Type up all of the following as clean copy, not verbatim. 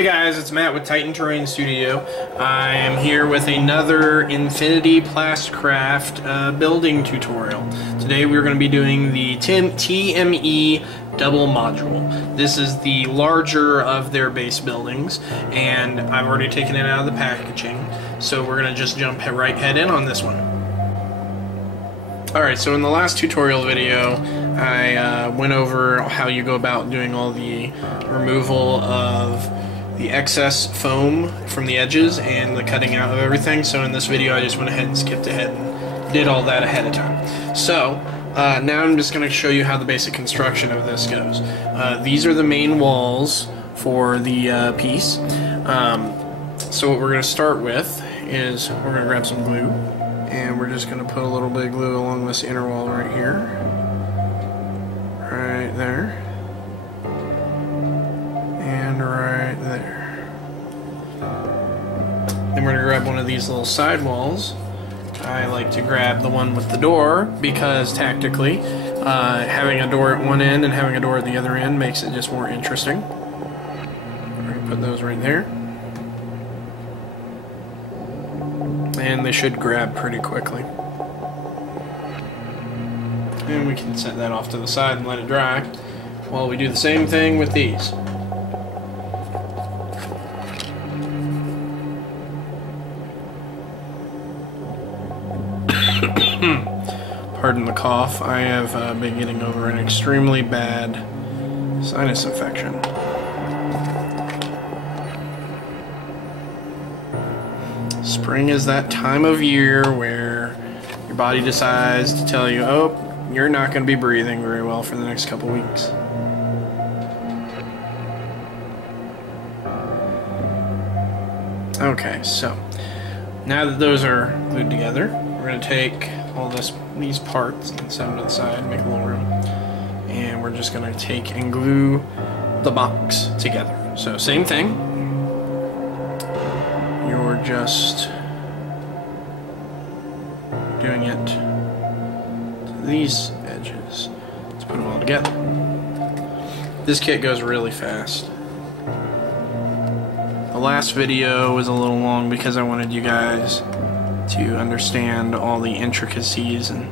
Hey guys, it's Matt with Titan Terrain Studio. I am here with another Infinity Plastcraft building tutorial. Today we're going to be doing the TME double module. This is the larger of their base buildings, and I've already taken it out of the packaging, so we're going to just jump head in on this one. Alright, so in the last tutorial video, I went over how you go about doing all the removal of the excess foam from the edges and the cutting out of everything. So in this video I just went ahead and skipped ahead and did all that ahead of time. So now I'm just going to show you how the basic construction of this goes. These are the main walls for the piece. So what we're going to start with is we're going to grab some glue, and we're just going to put a little bit of glue along this inner wall right here, right there, and right there. Then we're going to grab one of these little side walls. I like to grab the one with the door because tactically having a door at one end and having a door at the other end makes it just more interesting. We're going to put those right there. And they should grab pretty quickly. And we can set that off to the side and let it dry while we do the same thing with these. Pardon the cough, I have been getting over an extremely bad sinus infection. Spring is that time of year where your body decides to tell you, oh, you're not going to be breathing very well for the next couple weeks. Okay, so now that those are glued together, we're going to take all these parts and set them to the side, make a little room, and we're just going to take and glue the box together. So same thing, you're just doing it to these edges. Let's put them all together. This kit goes really fast. The last video was a little long because I wanted you guys to understand all the intricacies, and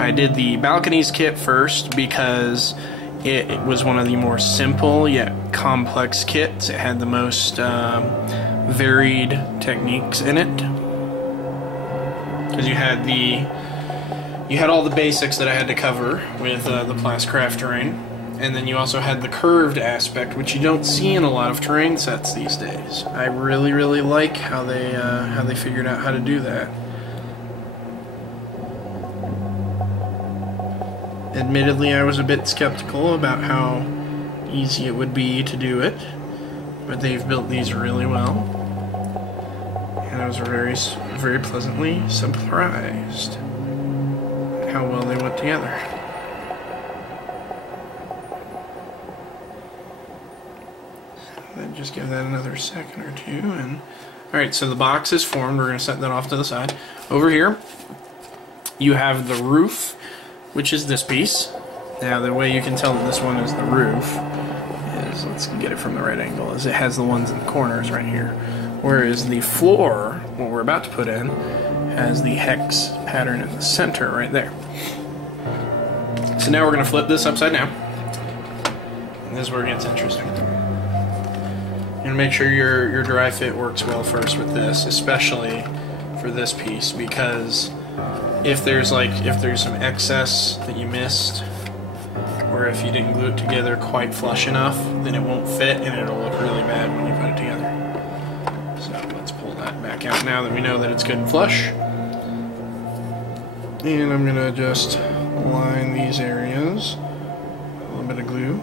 I did the balconies kit first because it was one of the more simple yet complex kits. It had the most varied techniques in it, because you had all the basics that I had to cover with the Plastcraft terrain, and then you also had the curved aspect, which you don't see in a lot of terrain sets these days. I really like how they figured out how to do that. Admittedly, I was a bit skeptical about how easy it would be to do it, but they've built these really well, and I was very pleasantly surprised at how well they went together. Then just give that another second or two, and alright, so the box is formed. We're going to set that off to the side. Over here you have the roof, which is this piece. Now the way you can tell that this one is the roof is, let's get it from the right angle, is it has the ones in the corners right here, whereas the floor, what we're about to put in, has the hex pattern in the center right there. So now we're going to flip this upside down, and this is where it gets interesting. And make sure your dry fit works well first with this, especially for this piece, because if there's some excess that you missed, or if you didn't glue it together quite flush enough, then it won't fit and it'll look really bad when you put it together. So let's pull that back out now that we know that it's good and flush. And I'm gonna just line these areas, a little bit of glue.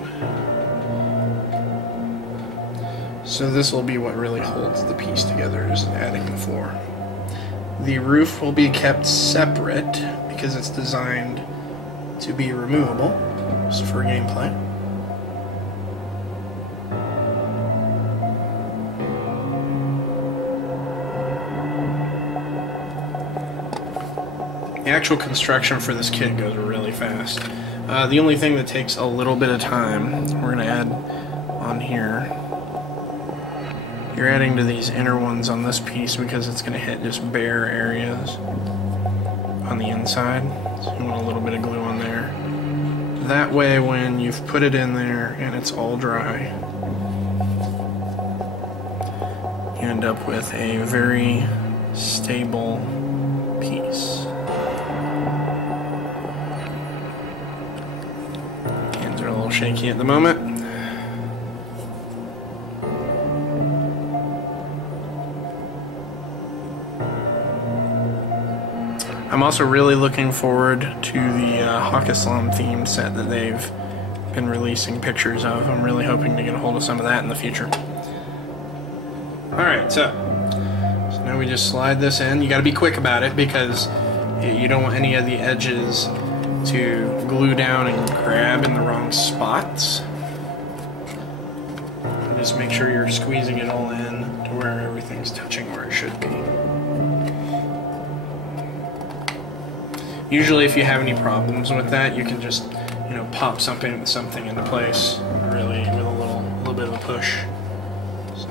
So this will be what really holds the piece together, is adding the floor. The roof will be kept separate because it's designed to be removable, just for gameplay. The actual construction for this kit goes really fast. The only thing that takes a little bit of time, we're going to add on here You're adding to these inner ones on this piece because it's going to hit just bare areas on the inside. So you want a little bit of glue on there. That way when you've put it in there and it's all dry, you end up with a very stable piece. Hands are a little shaky at the moment. I'm also really looking forward to the Hawk Islam themed set that they've been releasing pictures of. I'm really hoping to get a hold of some of that in the future. Alright, so now we just slide this in. You gotta be quick about it because you don't want any of the edges to glue down and grab in the wrong spots. Just make sure you're squeezing it all in to where everything's touching where it should be. Usually if you have any problems with that, you can just, you know, pop something into place really with a little bit of a push. So.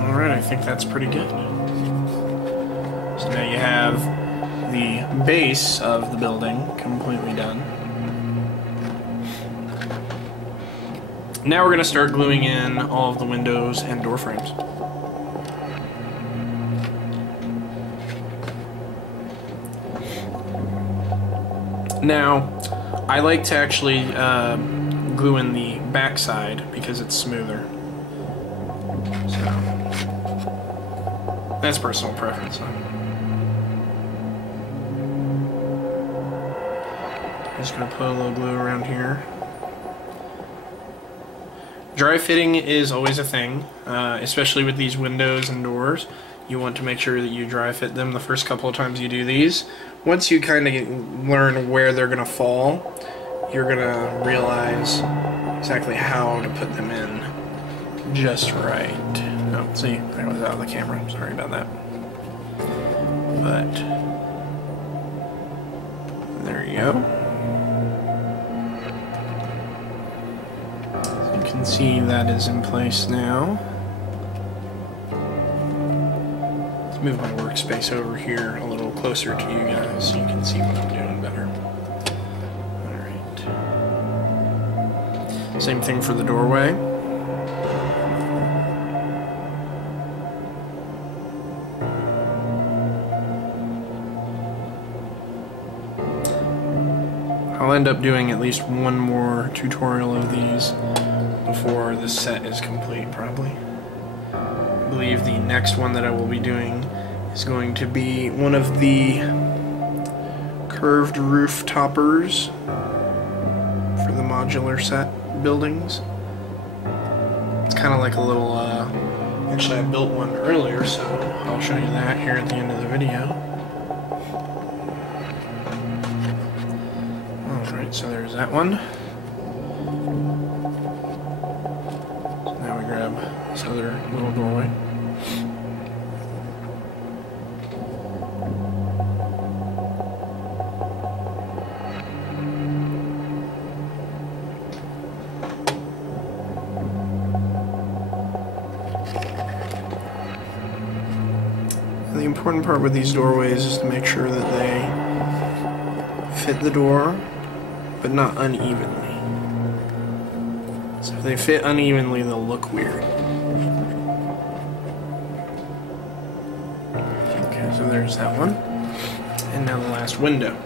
Alright, I think that's pretty good. So now you have the base of the building completely done. Now we're going to start gluing in all of the windows and door frames. Now, I like to actually glue in the back side because it's smoother. So, that's personal preference. I'm just going to put a little glue around here. Dry fitting is always a thing, especially with these windows and doors. You want to make sure that you dry fit them the first couple of times you do these. Once you kind of learn where they're going to fall, you're going to realize exactly how to put them in just right. Oh, see, I was out of the camera. Sorry about that. But there you go. You can see that is in place now. Let's move my workspace over here a little closer to you guys so you can see what I'm doing better. Alright. Same thing for the doorway. I'll end up doing at least one more tutorial of these before this set is complete, probably. I believe the next one that I will be doing is going to be one of the curved roof toppers for the modular set buildings. It's kind of like a little, actually I built one earlier, so I'll show you that here at the end of the video. Alright, so there's that one. This other little doorway. And the important part with these doorways is to make sure that they fit the door, but not unevenly. So if they fit unevenly, they'll look weird. Okay, so there's that one. And now the last window.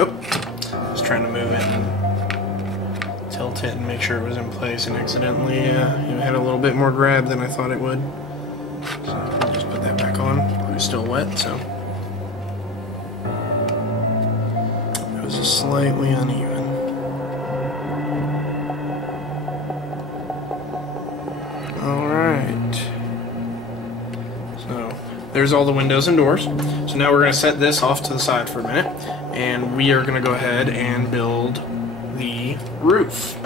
Oh, I was trying to move it and tilt it and make sure it was in place, and accidentally it had a little bit more grab than I thought it would. So I'll just put that back on. It's still wet, so. is slightly uneven. Alright. So, there's all the windows and doors. So now we're going to set this off to the side for a minute, and we are going to go ahead and build the roof.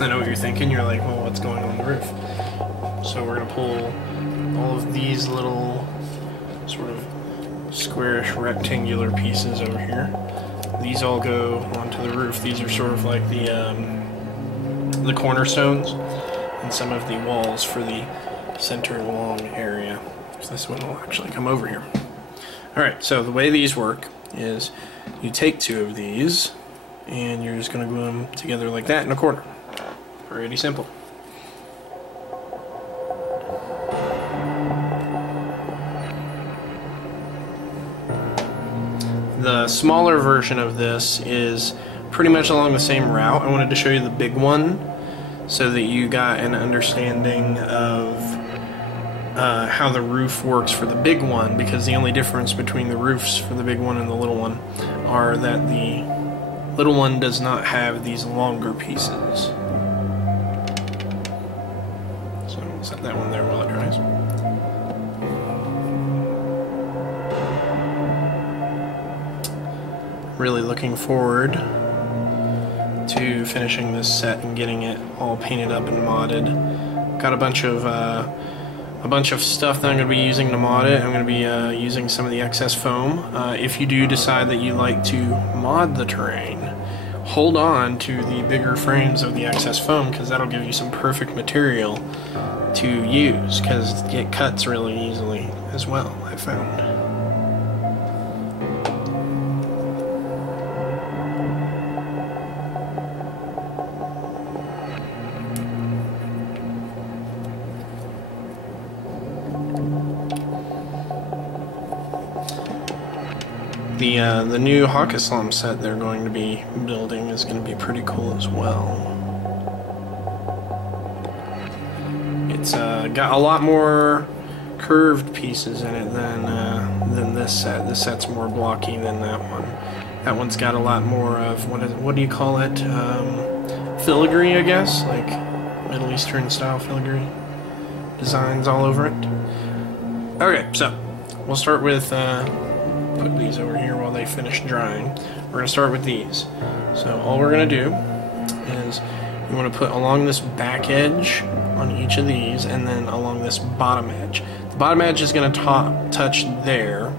I know what you're thinking. You're like, well, what's going on the roof? So we're going to pull all of these little sort of squarish rectangular pieces over here. These all go onto the roof. These are sort of like the cornerstones and some of the walls for the center long area. So this one will actually come over here. Alright, so the way these work is you take two of these and you're just going to glue them together like that in a corner. Pretty simple. The smaller version of this is pretty much along the same route. I wanted to show you the big one so that you got an understanding of how the roof works for the big one, because the only difference between the roofs for the big one and the little one are that the little one does not have these longer pieces. So we'll set that one there while it dries. Really looking forward to finishing this set and getting it all painted up and modded. Got a bunch of stuff that I'm going to be using to mod it. I'm going to be using some of the excess foam. If you do decide that you like to mod the terrain, hold on to the bigger frames of the excess foam, because that'll give you some perfect material to use, because it cuts really easily as well, I found. The new Hakaslam set they're going to be building is going to be pretty cool as well. It's got a lot more curved pieces in it than this set. This set's more blocky than that one. That one's got a lot more of what do you call it? Filigree, I guess, like Middle Eastern style filigree designs all over it. Okay, so we'll start with. Put these over here while they finish drying. We're going to start with these. So all we're going to do is you want to put along this back edge on each of these, and then along this bottom edge. The bottom edge is going to touch there,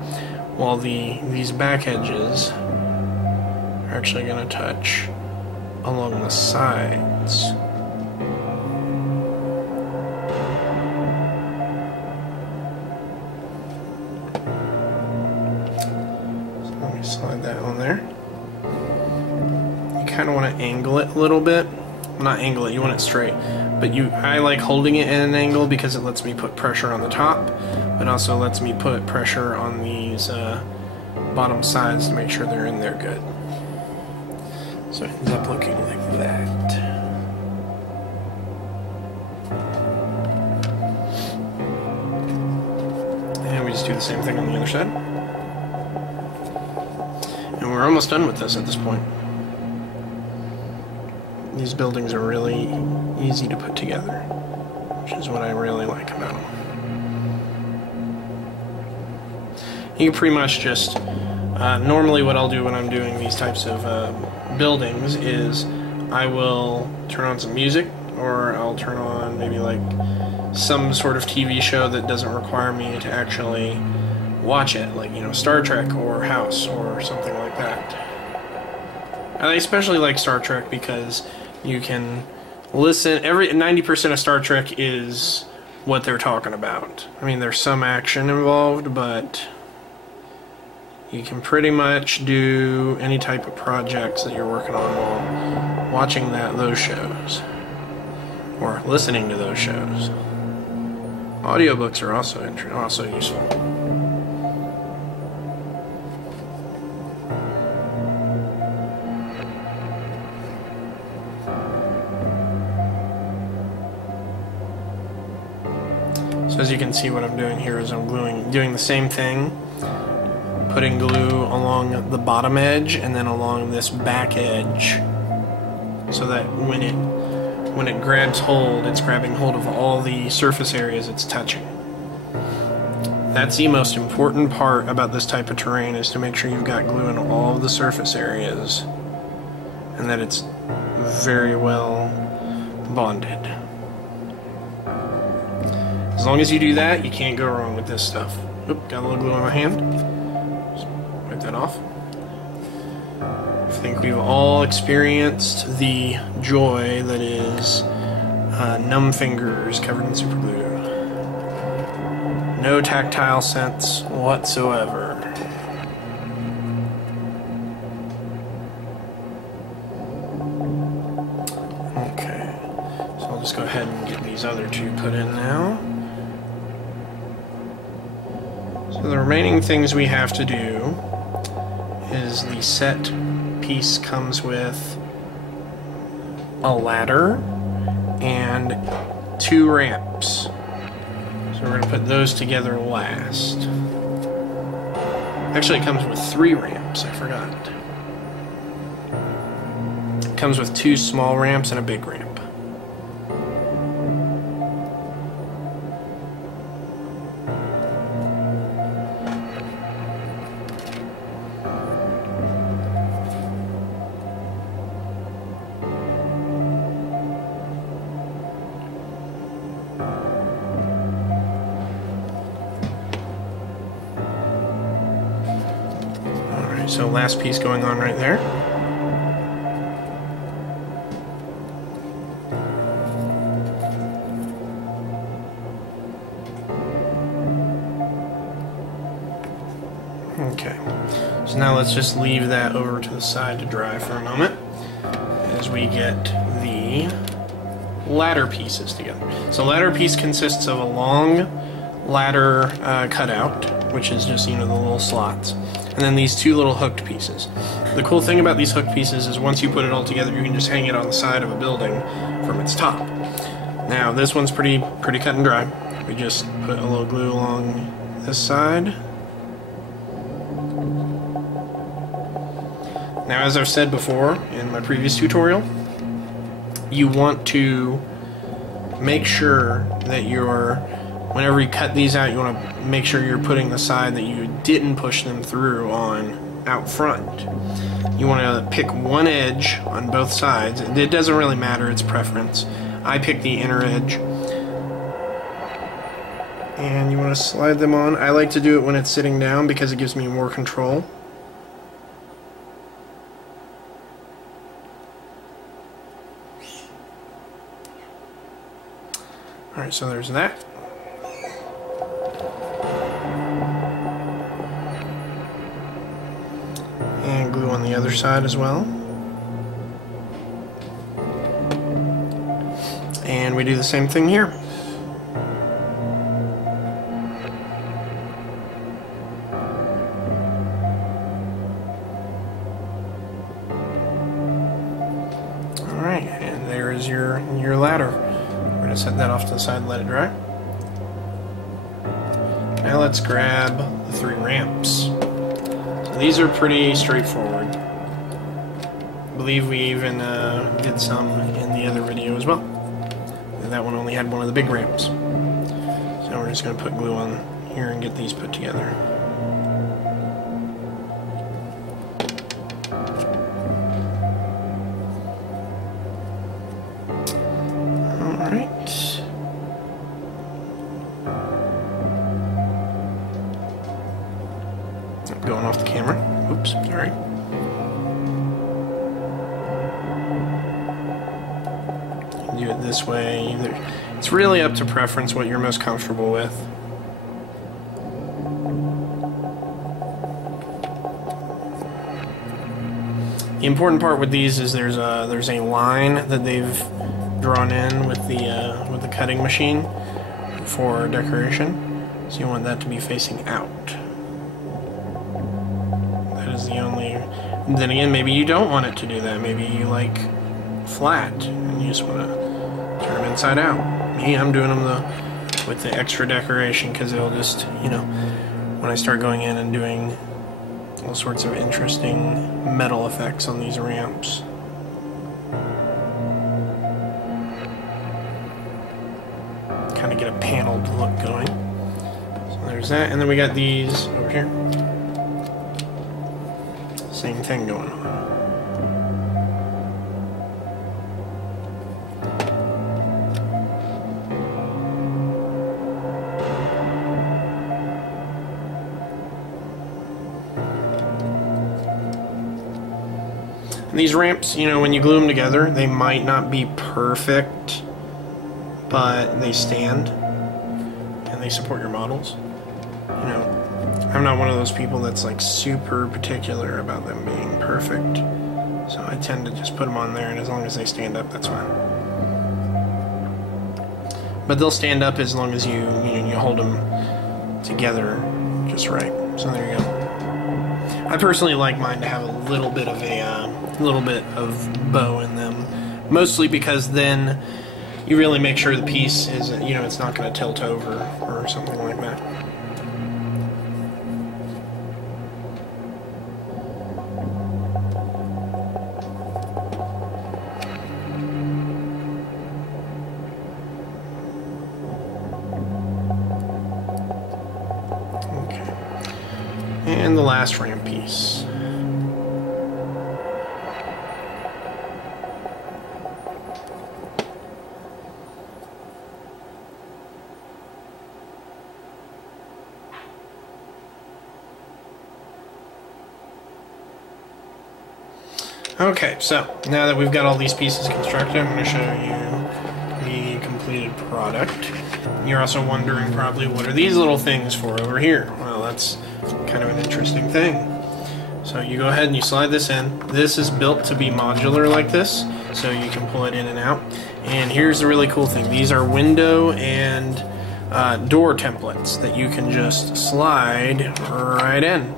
while these back edges are actually going to touch along the sides. Slide that on there. You kind of want to angle it a little bit. Well, not angle it, you want it straight. But I like holding it at an angle because it lets me put pressure on the top, but also lets me put pressure on these bottom sides to make sure they're in there good. So it ends up looking like that. And we just do the same thing on the other side. And we're almost done with this at this point. These buildings are really easy to put together, which is what I really like about them. You can pretty much just, normally what I'll do when I'm doing these types of buildings is I will turn on some music, or I'll turn on maybe like some sort of TV show that doesn't require me to actually watch it, like, you know, Star Trek or House or something like that. I especially like Star Trek because you can listen. 90% of Star Trek is what they're talking about. I mean, there's some action involved, but you can pretty much do any type of projects that you're working on while watching those shows or listening to those shows. Audiobooks are also useful. So as you can see, what I'm doing here is I'm doing the same thing putting glue along the bottom edge and then along this back edge, so that when it grabs hold, it's grabbing hold of all the surface areas it's touching. That's the most important part about this type of terrain, is to make sure you've got glue in all of the surface areas and that it's very well bonded. As long as you do that, you can't go wrong with this stuff. Oop, got a little glue on my hand. Just wipe that off. I think we've all experienced the joy that is numb fingers covered in super glue. No tactile sense whatsoever. Okay, so I'll just go ahead and get these other two put in now. So the remaining things we have to do is the set piece comes with a ladder and 2 ramps. So we're going to put those together last. Actually, it comes with 3 ramps, I forgot. It comes with 2 small ramps and a big ramp. So last piece going on right there. Okay, so now let's just leave that over to the side to dry for a moment as we get the ladder pieces together. So ladder piece consists of a long ladder cutout, which is just, you know, the little slots, and then these 2 little hooked pieces. The cool thing about these hooked pieces is once you put it all together, you can just hang it on the side of a building from its top. Now this one's pretty cut and dry. We just put a little glue along this side. Now, as I've said before in my previous tutorial, you want to make sure that whenever you cut these out, you want to make sure you're putting the side that you didn't push them through on out front. You want to pick one edge on both sides. It doesn't really matter, it's preference. I pick the inner edge. And you want to slide them on. I like to do it when it's sitting down because it gives me more control. Alright, so there's that. And glue on the other side as well. And we do the same thing here. Alright, and there is your ladder. We're going to set that off to the side and let it dry. Now let's grab the 3 ramps. So these are pretty straightforward. I believe we even did some in the other video as well. That one only had one of the big ramps. So we're just going to put glue on here and get these put together. Alright. Going off the camera. Oops, sorry. Do it this way. It's really up to preference what you're most comfortable with. The important part with these is there's a line that they've drawn in with the cutting machine for decoration. So you want that to be facing out. That is the only. Then again, maybe you don't want it to do that. Maybe you like flat and you just want to turn them inside out. Me, I'm doing them with the extra decoration because it'll just, you know, when I start going in and doing all sorts of interesting metal effects on these ramps. Kind of get a paneled look going. So there's that, and then we got these over here. Same thing going on. And these ramps, you know, when you glue them together, they might not be perfect, but they stand and they support your models. You know, I'm not one of those people that's like super particular about them being perfect, so I tend to just put them on there, and as long as they stand up, that's fine. But they'll stand up as long as you hold them together just right. So there you go. I personally like mine to have a little bit of bow in them, mostly because then you really make sure the piece is, you know, it's not going to tilt over or something like that. Okay. And the last ramp piece. Okay, so now that we've got all these pieces constructed, I'm going to show you the completed product. You're also wondering probably, what are these little things for over here? Well, that's kind of an interesting thing. So you go ahead and you slide this in. This is built to be modular like this, so you can pull it in and out. And here's the really cool thing. These are window and door templates that you can just slide right in.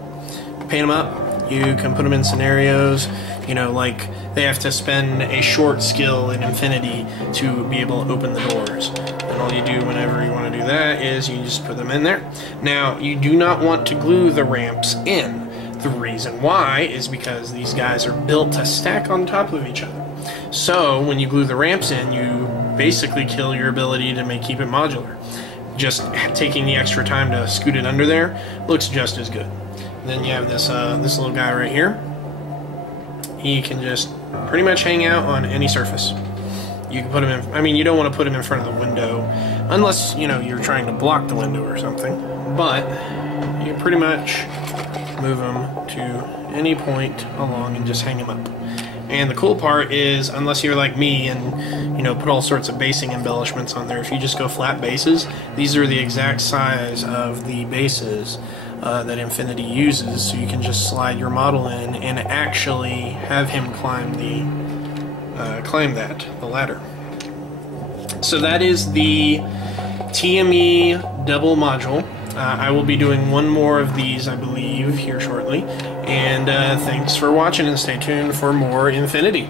Paint them up. You can put them in scenarios. You know, like they have to spend a short skill in Infinity to be able to open the doors. And all you do whenever you want to do that is you just put them in there. Now, you do not want to glue the ramps in. The reason why is because these guys are built to stack on top of each other. So, when you glue the ramps in, you basically kill your ability to keep it modular. Just taking the extra time to scoot it under there looks just as good. And then you have this little guy right here. He can just pretty much hang out on any surface. You can put him in, I mean, you don't want to put him in front of the window unless, you know, you're trying to block the window or something. But you pretty much move him to any point along and just hang him up. And the cool part is, unless you're like me and, you know, put all sorts of basing embellishments on there, if you just go flat bases, these are the exact size of the bases that Infinity uses, so you can just slide your model in and actually have him climb the ladder. So that is the TME double module. I will be doing one more of these, I believe, here shortly. And thanks for watching, and stay tuned for more Infinity.